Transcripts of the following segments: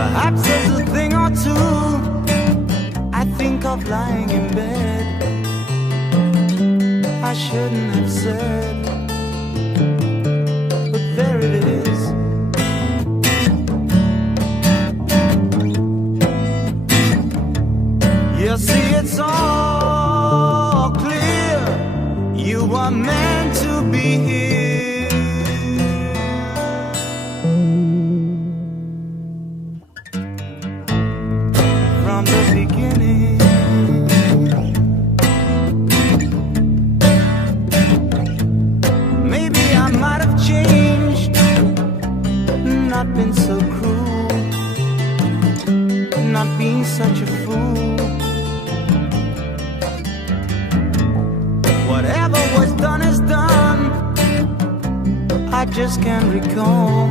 Perhaps there's a thing or two I think of lying in bed I shouldn't have said, but there it is. You see, it's all clear. You were meant to be here from the beginning. Maybe I might have changed, not been so cruel, not being such a fool. Whatever was done is done. I just can't recall.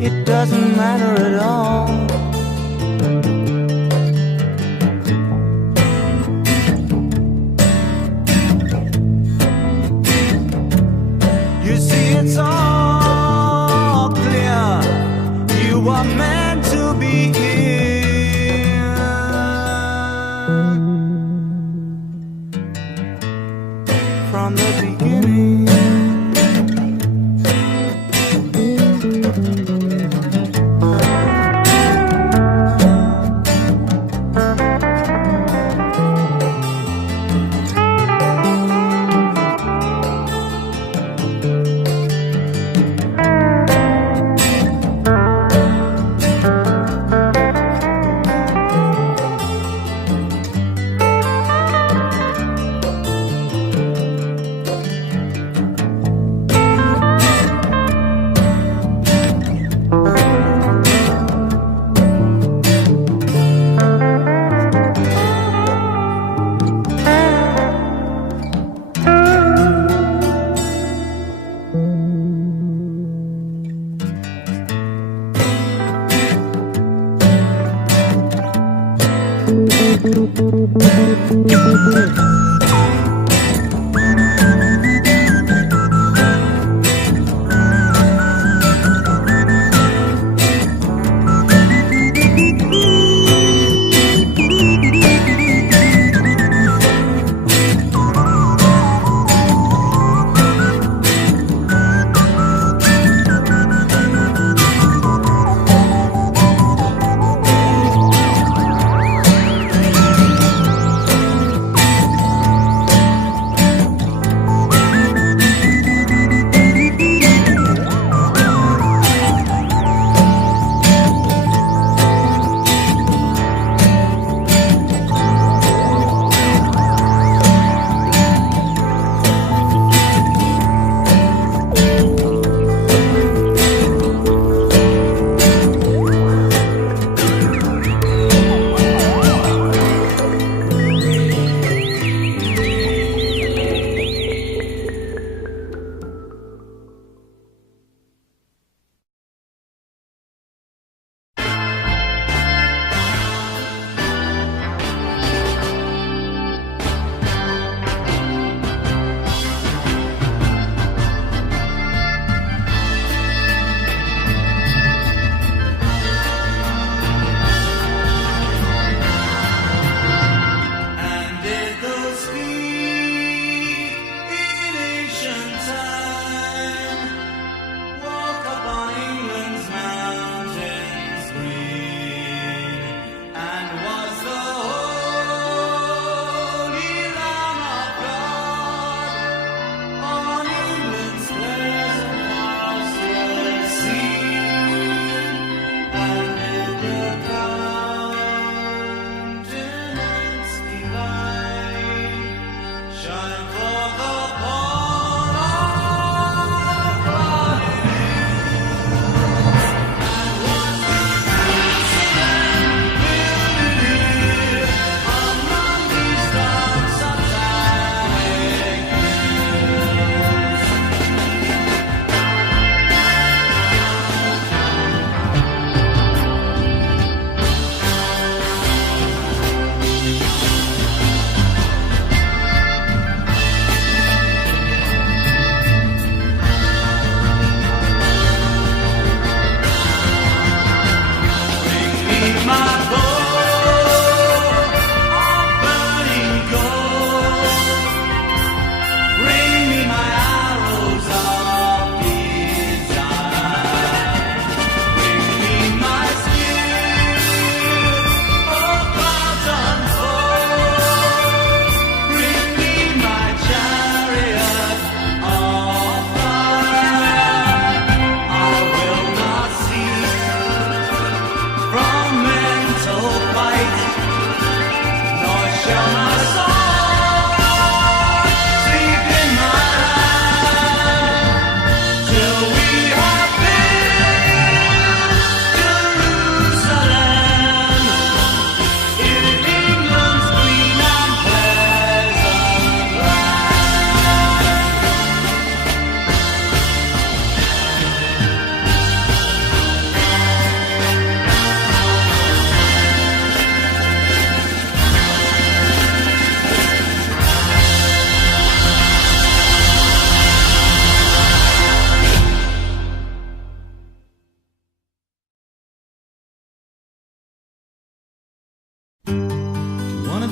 It doesn't matter at all. You see, it's all clear. You are meant to be here from the beginning.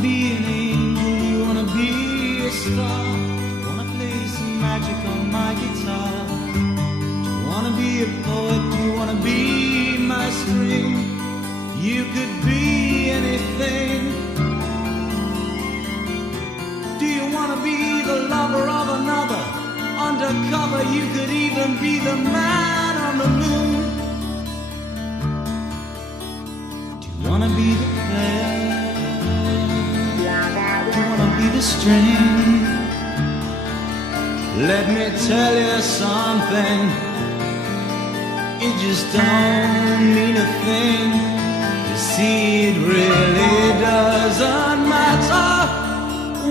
be an angel, you wanna be a star, wanna play some magic on my guitar. You wanna be a poet, you wanna be my string. You could be anything. Do you wanna be the lover of another? Undercover, you could even be the man on the moon. Do you wanna be the player? Do you wanna be the string? Let me tell you something, it just don't mean a thing. You see, it really doesn't matter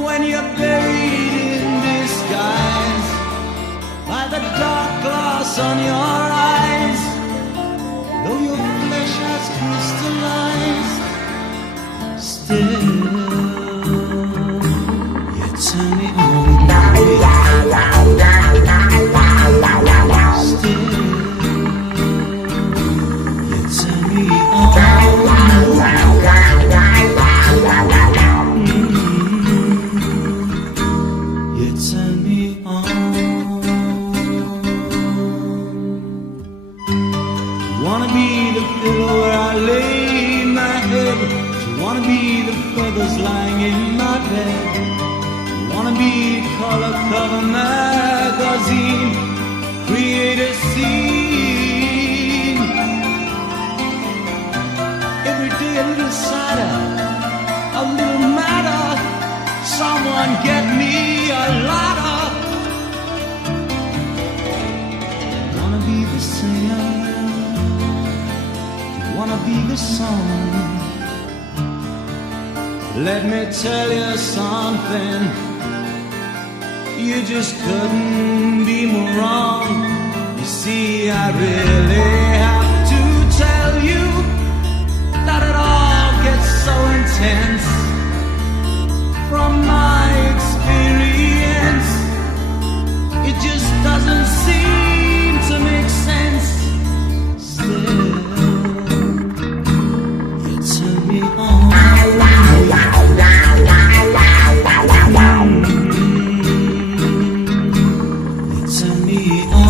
when you're buried in disguise by the dark glass on your eyes. Though your flesh has crystallized, still you turn me on. Still you turn me on. You turn me on. Wanna be the pillow where I lay my head? Do you wanna be the feathers lying in my bed? Do you wanna be a color cover magazine? Create a scene. Every day a little sadder, a little madder. Someone get me a ladder. Wanna be the singer? Wanna be the song? Let me tell you something, you just couldn't be more wrong. You see, I really have to tell you that it all gets so intense. From my experience, it just doesn't seem to make sense. Still turn me on. You turn me on.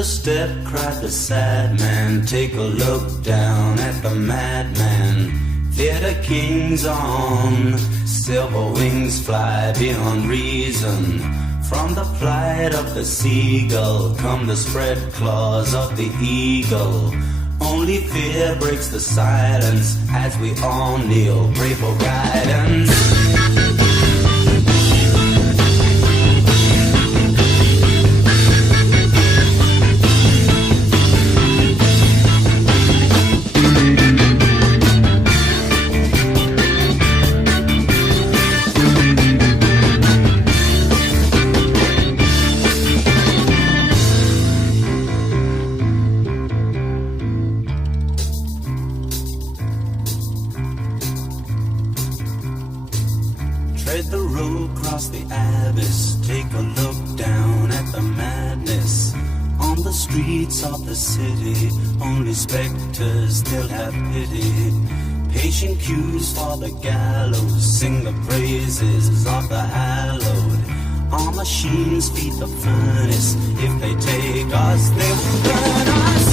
a step, cried the sad man. Take a look down at the madman. Theater kings on silver wings fly beyond reason. From the flight of the seagull come the spread claws of the eagle. Only fear breaks the silence as we all kneel, pray for guidance. Tread the road, cross the abyss, take a look down at the madness. On the streets of the city, only specters still have pity. Patient queues for the gallows, sing the praises of the hallowed. Our machines feed the furnace, if they take us, they will burn us.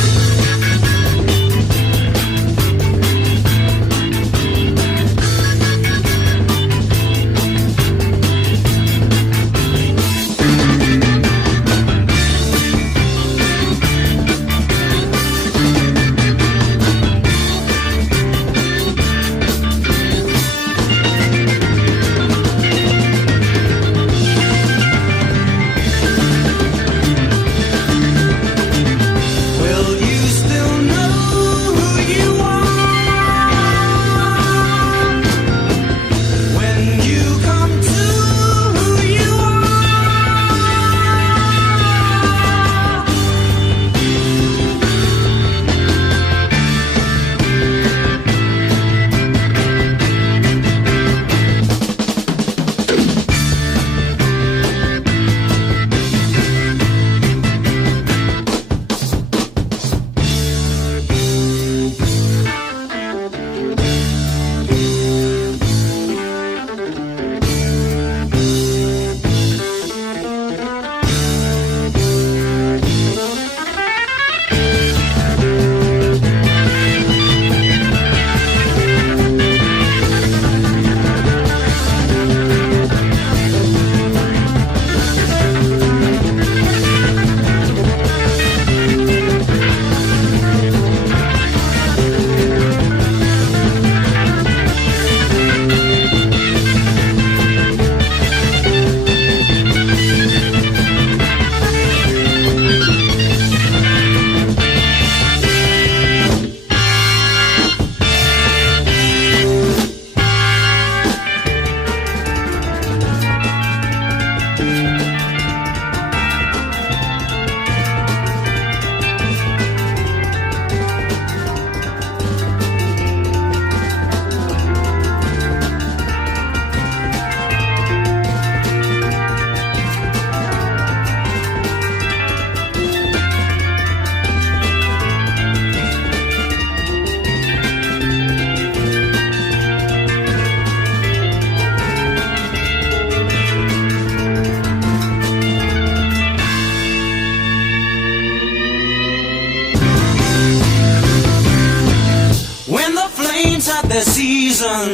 The season.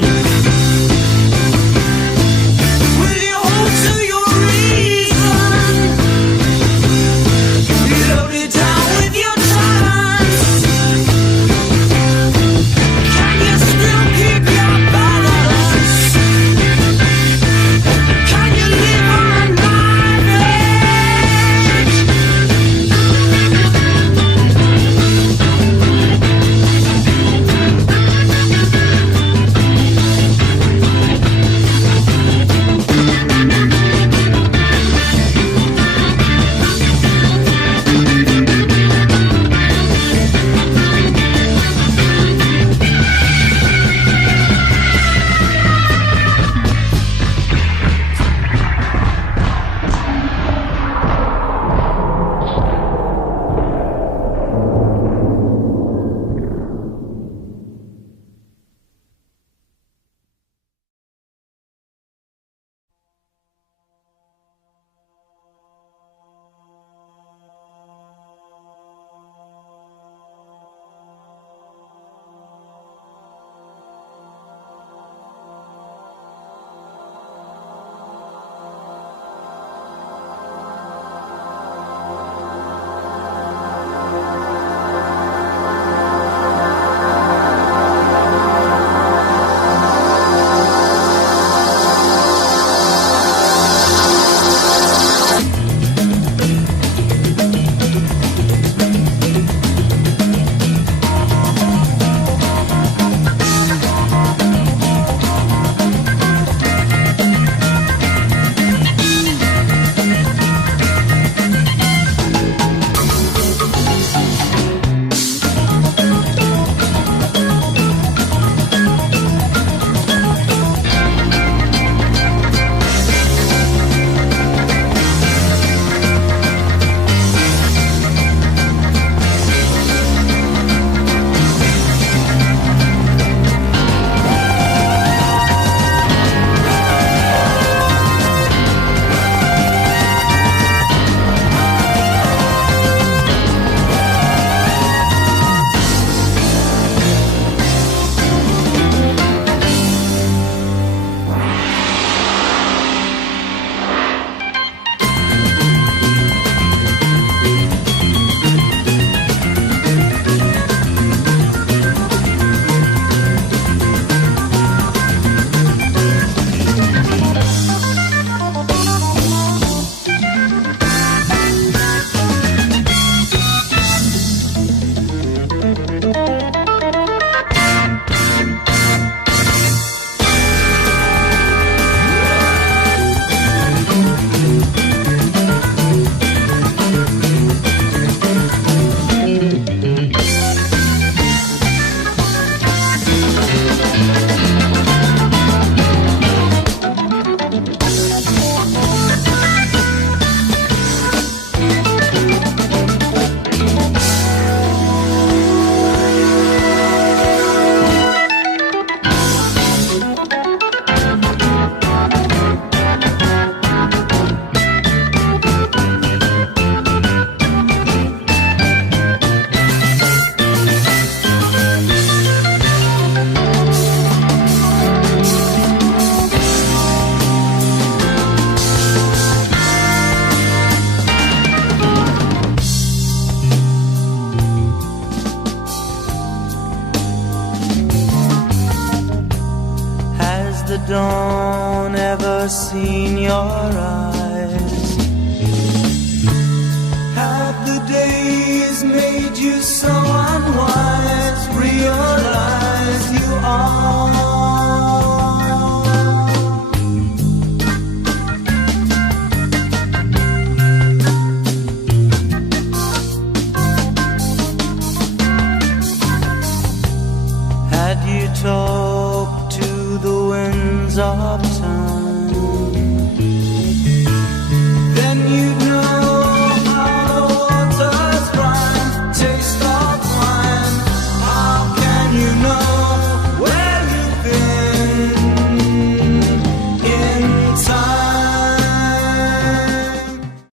Will you hold to your reason? Load it down with your talents. Can you still keep your balance? Can you live on an don't ever seen your eyes? Have the days made you so unwise? Realize you are. Had you talked to the winds of time?